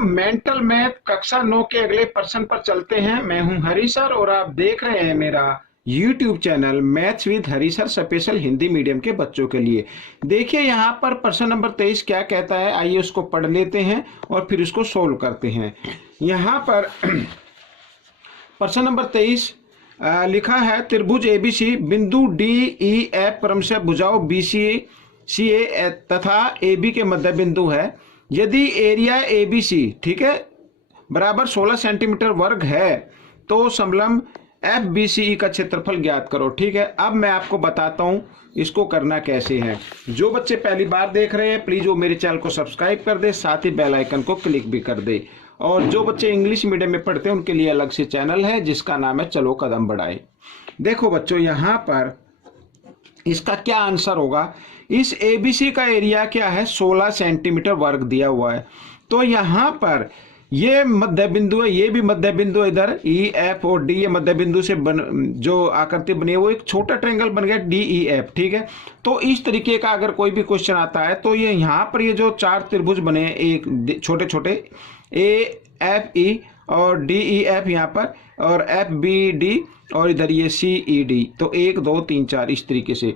Mental math कक्षा 9 के अगले प्रश्न पर चलते हैं। मैं हूं हरी सर और आप देख रहे हैं मेरा YouTube channel maths with Hari sir special Hindi medium के बच्चों के लिए। देखिए यहाँ पर प्रश्न नंबर 23 क्या कहता है, आइए उसको पढ़ लेते हैं और फिर उसको सोल्व करते हैं। यहाँ पर प्रश्न नंबर 23 लिखा है, त्रिभुज एबीसी बिंदु डी ई एफ क्रमशः भुजाओं बीसी सी ए तथा ए बी के मध्य बिंदु है। यदि एरिया एबीसी ठीक है बराबर 16 सेंटीमीटर वर्ग है तो समलंब एफ बी सी ई का क्षेत्रफल ज्ञात करो। ठीक है, अब मैं आपको बताता हूं इसको करना कैसे है। जो बच्चे पहली बार देख रहे हैं प्लीज वो मेरे चैनल को सब्सक्राइब कर दे, साथ ही बेल आइकन को क्लिक भी कर दे। और जो बच्चे इंग्लिश मीडियम में पढ़ते हैं उनके लिए अलग से चैनल है जिसका नाम है चलो कदम बढ़ाए। देखो बच्चों यहाँ पर इसका क्या आंसर होगा। इस एबीसी का एरिया क्या है, 16 सेंटीमीटर वर्ग दिया हुआ है। तो यहाँ पर ये मध्य बिंदु है, ये भी मध्य बिंदु है, इधर ई एफ और डी, ये मध्य बिंदु से जो आकृति बनी है वो एक छोटा ट्रायंगल बन गया डी ई एफ। ठीक है, तो इस तरीके का अगर कोई भी क्वेश्चन आता है तो ये यहाँ पर ये जो चार त्रिभुज बने हैं एक छोटे छोटे ए एफ ई और डी ई एफ यहाँ पर और एफ बी डी और इधर ये सी ई डी, तो 1 2 3 4 इस तरीके से।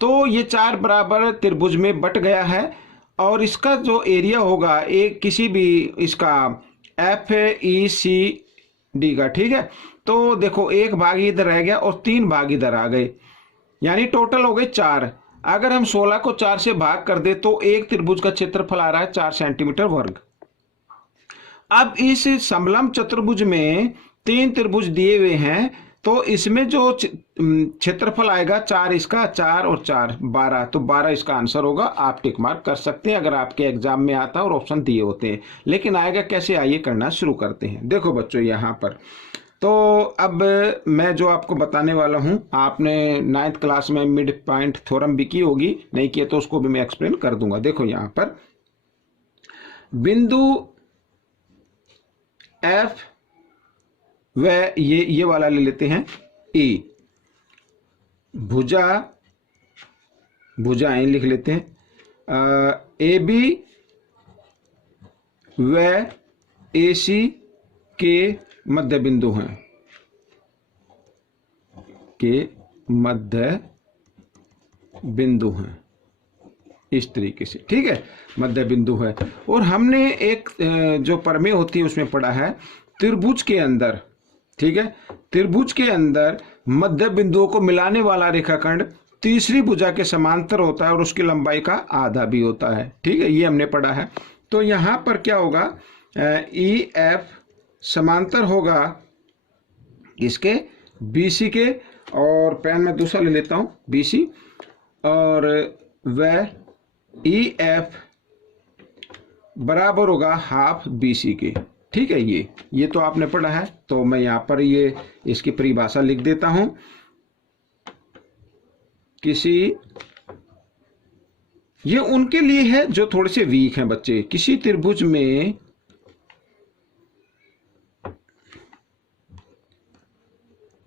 तो ये चार बराबर त्रिभुज में बट गया है और इसका जो एरिया होगा एक किसी भी इसका एफ ई सी डी का। ठीक है, तो देखो एक भाग इधर रह गया और 3 भाग इधर आ गए, यानी टोटल हो गए 4। अगर हम 16 को 4 से भाग कर दे तो एक त्रिभुज का क्षेत्रफल आ रहा है 4 सेंटीमीटर वर्ग। अब इस समलंब चतुर्भुज में 3 त्रिभुज दिए हुए हैं तो इसमें जो क्षेत्रफल आएगा 4, इसका 4 और 4 12, तो 12 इसका आंसर होगा। आप टिक मार्क कर सकते हैं अगर आपके एग्जाम में आता है और ऑप्शन दिए होते हैं, लेकिन आएगा कैसे, आइए करना शुरू करते हैं। देखो बच्चों यहाँ पर तो अब मैं जो आपको बताने वाला हूँ, आपने 9th क्लास में मिड पॉइंट थ्योरम भी की होगी, नहीं किए तो उसको भी मैं एक्सप्लेन कर दूंगा। देखो यहाँ पर बिंदु एफ व ये वाला ले लेते हैं ई, भुजाएं लिख लेते हैं ए बी व ए सी के मध्य बिंदु हैं, इस तरीके से। ठीक है, मध्य बिंदु है। और हमने एक जो प्रमेय होती है उसमें पढ़ा है त्रिभुज के अंदर, ठीक है, त्रिभुज के अंदर मध्य बिंदुओं को मिलाने वाला रेखाखंड तीसरी भुजा के समांतर होता है और उसकी लंबाई का आधा भी होता है। ठीक है, ये हमने पढ़ा है। तो यहां पर क्या होगा, ई एफ समांतर होगा इसके बीसी के, और पेन में दूसरा ले लेता हूं बीसी, और वह ई एफ बराबर होगा हाफ बीसी के। ठीक है, ये तो आपने पढ़ा है। तो मैं यहां पर ये इसकी परिभाषा लिख देता हूं। ये उनके लिए है जो थोड़े से वीक हैं बच्चे। किसी त्रिभुज में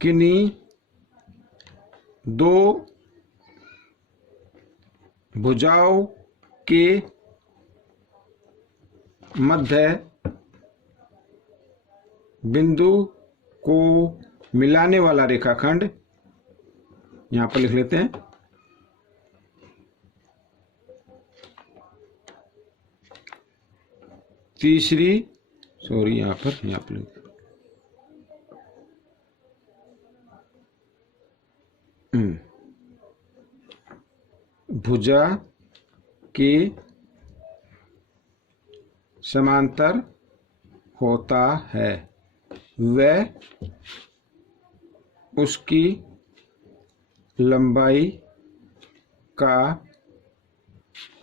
किन्हीं 2 भुजाओं के मध्य बिंदु को मिलाने वाला रेखाखंड, यहां पर लिख लेते हैं तीसरी, यहां पर भुजा के समांतर होता है, वह उसकी लंबाई का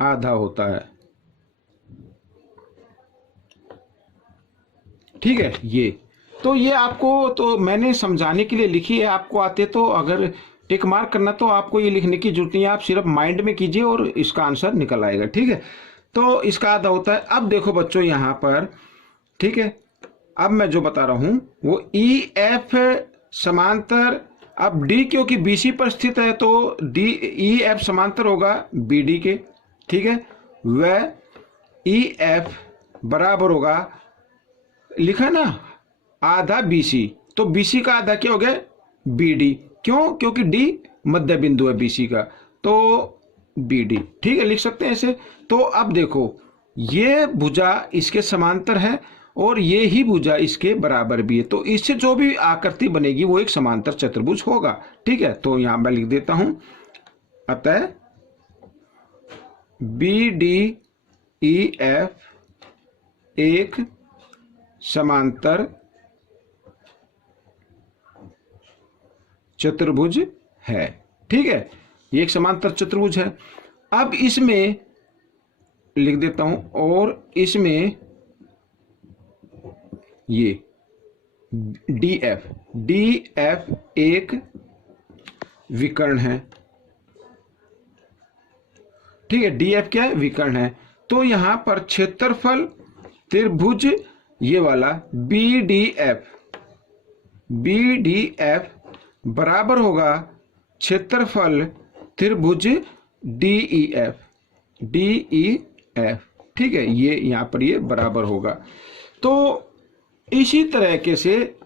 आधा होता है। ठीक है, ये आपको तो मैंने समझाने के लिए लिखी है। आपको आते तो अगर टिक मार्क करना तो आपको ये लिखने की जरूरत नहीं है, आप सिर्फ माइंड में कीजिए और इसका आंसर निकल आएगा। ठीक है, तो इसका आधा होता है। अब देखो बच्चों यहाँ पर, ठीक है, अब मैं जो बता रहा हूं वो ई एफ समांतर, अब डी क्योंकि बीसी पर स्थित है तो डी ई एफ समांतर होगा बी डी के। ठीक है, वह ई एफ बराबर होगा लिखा ना आधा BC, तो BC का आधा क्या हो गया BD। क्यों? क्योंकि D मध्य बिंदु है BC का, तो BD। ठीक है, लिख सकते हैं ऐसे। तो अब देखो ये भुजा इसके समांतर है और ये ही भुजा इसके बराबर भी है, तो इससे जो भी आकृति बनेगी वो एक समांतर चतुर्भुज होगा। ठीक है, तो यहां मैं लिख देता हूं, अतः BDEF एक समांतर चतुर्भुज है। ठीक है, ये एक समांतर चतुर्भुज है। अब इसमें लिख देता हूं, और इसमें ये DF एक विकर्ण है। ठीक है, DF क्या है? विकर्ण है। तो यहां पर क्षेत्रफल त्रिभुज ये वाला BDF बराबर होगा क्षेत्रफल त्रिभुज DEF। ठीक है, ये यहां पर ये बराबर होगा। तो इसी तरीके से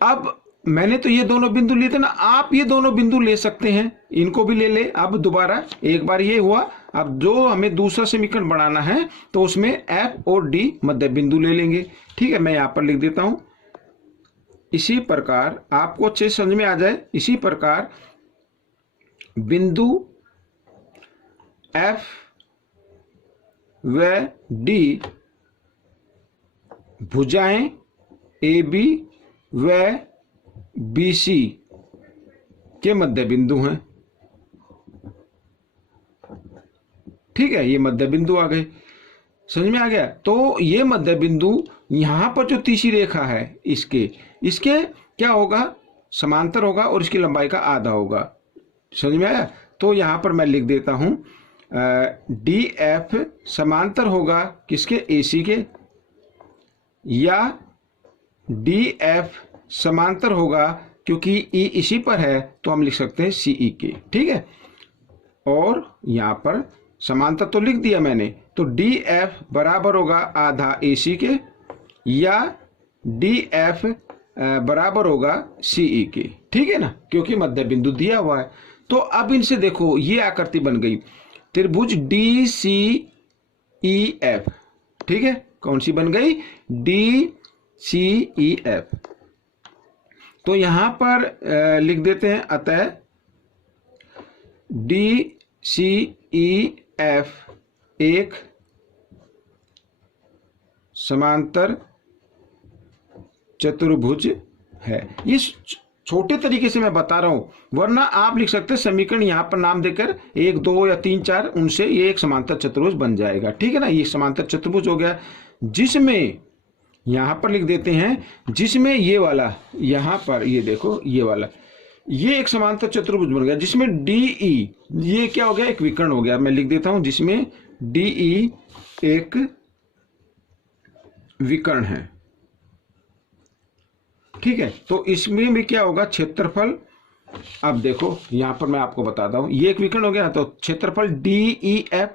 अब मैंने तो ये दोनों बिंदु लिए थे ना, आप ये दोनों बिंदु ले सकते हैं, इनको भी ले ले। अब दोबारा एक बार ये हुआ, अब जो हमें दूसरा समीकरण बनाना है तो उसमें F और D मध्य बिंदु ले लेंगे। ठीक है, मैं यहां पर लिख देता हूं, इसी प्रकार आपको अच्छे समझ में आ जाए, इसी प्रकार बिंदु F व D भुजाएं AB व BC के मध्य बिंदु हैं। ठीक है, ये मध्य बिंदु आ गए, समझ में आ गया। तो ये मध्य बिंदु यहां पर जो तीसरी रेखा है इसके क्या होगा? समांतर होगा और इसकी लंबाई का आधा होगा। समझ में आया? तो यहां पर मैं लिख देता हूं DF समांतर होगा किसके? AC के, या DF समांतर होगा क्योंकि E इसी पर है तो हम लिख सकते हैं CE के। ठीक है, और यहां पर समांतर तो लिख दिया मैंने, तो DF बराबर होगा आधा AC के, या DF बराबर होगा CE के। ठीक है ना, क्योंकि मध्य बिंदु दिया हुआ है। तो अब इनसे देखो ये आकृति बन गई त्रिभुज DCEF। ठीक है, कौन सी बन गई? DCEF। तो यहां पर लिख देते हैं, अतः DCEF एक समांतर चतुर्भुज है। ये छोटे तरीके से मैं बता रहा हूं, वरना आप लिख सकते हैं समीकरण यहां पर नाम देकर 1 2 या 3 4, उनसे ये एक समांतर चतुर्भुज बन जाएगा। ठीक है ना, ये समांतर चतुर्भुज हो गया, जिसमें यहां पर लिख देते हैं, जिसमें ये वाला यहां पर ये देखो ये वाला ये एक समांतर चतुर्भुज बन गया, जिसमें DE ये क्या हो गया? एक विकर्ण हो गया। मैं लिख देता हूं, जिसमें DE एक विकर्ण है। ठीक है, तो इसमें भी क्या होगा? क्षेत्रफल। अब देखो यहां पर मैं आपको बताता हूं, ये एक विकर्ण हो गया, तो क्षेत्रफल DEF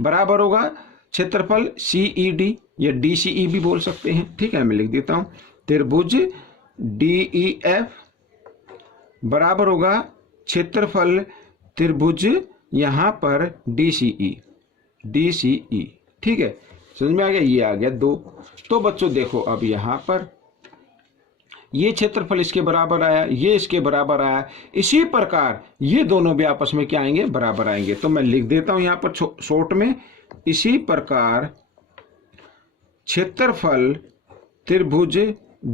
बराबर होगा क्षेत्रफल CED, या DCE भी बोल सकते हैं। ठीक है, मैं लिख देता हूं, त्रिभुज DEF बराबर होगा क्षेत्रफल त्रिभुज यहां पर DCE। ठीक है, समझ में आ गया? ये आ गया 2। तो बच्चों देखो, अब यहां पर ये क्षेत्रफल इसके बराबर आया, ये इसके बराबर आया, इसी प्रकार ये दोनों भी आपस में क्या आएंगे? बराबर आएंगे। तो मैं लिख देता हूं यहां पर शॉर्ट में, इसी प्रकार क्षेत्रफल त्रिभुज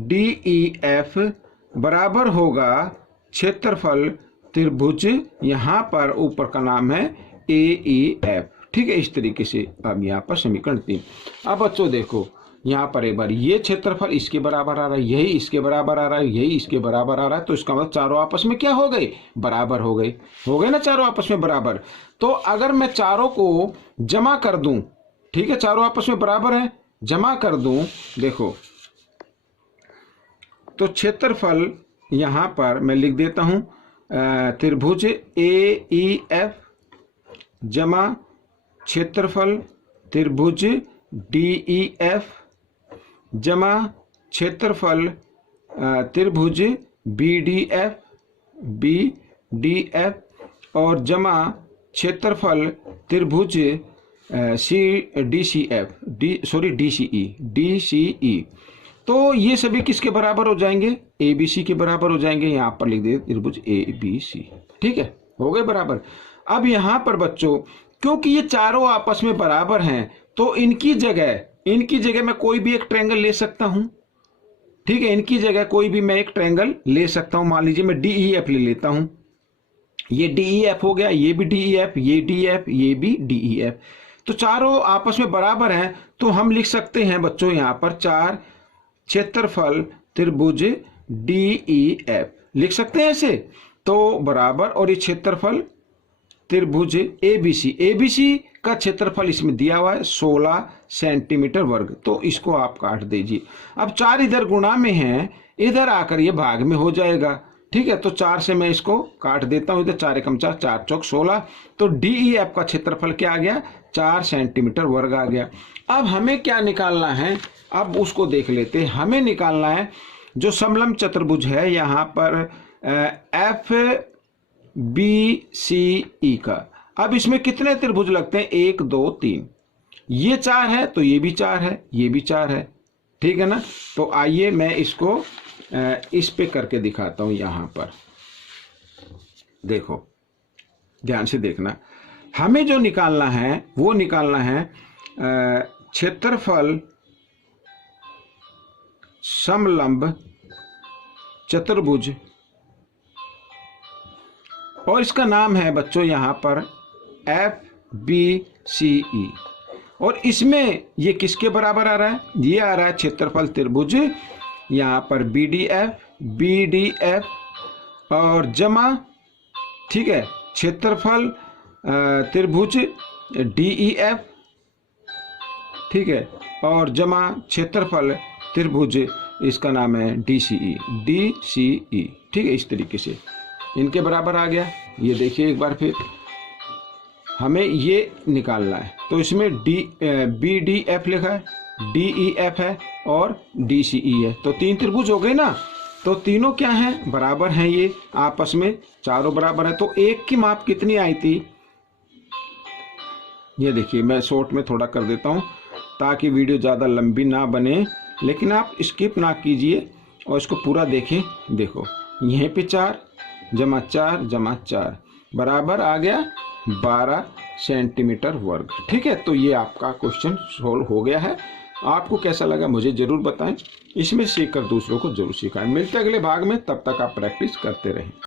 DEF बराबर होगा क्षेत्रफल त्रिभुज यहां पर ऊपर का नाम है AEF। ठीक है, इस तरीके से अब यहां पर समीकरण 3। अब बच्चों देखो यहां पर एक बार ये क्षेत्रफल इसके बराबर आ रहा है, यही इसके बराबर आ रहा है, यही इसके बराबर आ रहा है, तो इसका मतलब चारों आपस में क्या हो गए? बराबर हो गए ना, चारों आपस में बराबर। तो अगर मैं चारों को जमा कर दूं, ठीक है, चारों आपस में बराबर है, जमा कर दूं, देखो तो क्षेत्रफल यहां पर मैं लिख देता हूं त्रिभुज AEF जमा क्षेत्रफल त्रिभुज DEF जमा क्षेत्रफल त्रिभुज BDF और जमा क्षेत्रफल त्रिभुज DCE। तो ये सभी किसके बराबर हो जाएंगे? ABC के बराबर हो जाएंगे। यहाँ पर लिख दे त्रिभुज ABC। ठीक है, हो गए बराबर। अब यहाँ पर बच्चों क्योंकि ये चारों आपस में बराबर हैं तो इनकी जगह मैं कोई भी एक ट्रायंगल ले सकता हूं। ठीक है, इनकी जगह कोई भी मैं एक ट्रायंगल ले सकता हूं। मान लीजिए मैं DEF ले लेता हूं। ये DEF हो गया, ये भी DEF, ये DEF, ये भी DEF। तो चारों आपस में बराबर हैं तो हम लिख सकते हैं बच्चों यहाँ पर 4 क्षेत्रफल त्रिभुज DEF लिख सकते हैं ऐसे। तो बराबर, और ये क्षेत्रफल त्रिभुज ABC का क्षेत्रफल इसमें दिया हुआ है 16 सेंटीमीटर वर्ग। तो इसको आप काट दीजिए। अब 4 इधर गुणा में है, इधर आकर ये भाग में हो जाएगा। ठीक है, तो 4 से मैं इसको काट देता हूं। इधर 4 एकम 4, 4 चौक 16। तो DEF का क्षेत्रफल क्या आ गया? 4 सेंटीमीटर वर्ग आ गया। अब हमें क्या निकालना है? अब उसको देख लेते हैं। हमें निकालना है जो समलंब चतुर्भुज है यहाँ पर FBCE का। अब इसमें कितने त्रिभुज लगते हैं? 1 2 3। ये 4 है तो ये भी 4 है, ये भी 4 है। ठीक है ना? तो आइए मैं इसको इस पे करके दिखाता हूं। यहां पर देखो, ध्यान से देखना। हमें जो निकालना है वो निकालना है क्षेत्रफल समलंब चतुर्भुज, और इसका नाम है बच्चों यहाँ पर FBCE। और इसमें ये किसके बराबर आ रहा है? ये आ रहा है क्षेत्रफल त्रिभुज यहाँ पर BDF और जमा, ठीक है, क्षेत्रफल त्रिभुज DEF, ठीक है, और जमा क्षेत्रफल त्रिभुज, इसका नाम है DCE। ठीक है, इस तरीके से इनके बराबर आ गया। ये देखिए एक बार फिर हमें ये निकालना है। तो इसमें BDF लिखा है, DEF है और DCE है। तो 3 त्रिभुज हो गए ना। तो तीनों क्या हैं? बराबर हैं, ये आपस में चारों बराबर है। तो एक की माप कितनी आई थी? ये देखिए, मैं शॉर्ट में थोड़ा कर देता हूँ ताकि वीडियो ज़्यादा लंबी ना बने, लेकिन आप स्किप ना कीजिए और इसको पूरा देखें। देखो यहीं पे 4 जमा 4 जमा 4 बराबर आ गया 12 सेंटीमीटर वर्ग। ठीक है, तो ये आपका क्वेश्चन सोल्व हो गया है। आपको कैसा लगा मुझे जरूर बताएं। इसमें सीखकर दूसरों को जरूर सिखाएं। मिलते हैं अगले भाग में, तब तक आप प्रैक्टिस करते रहें।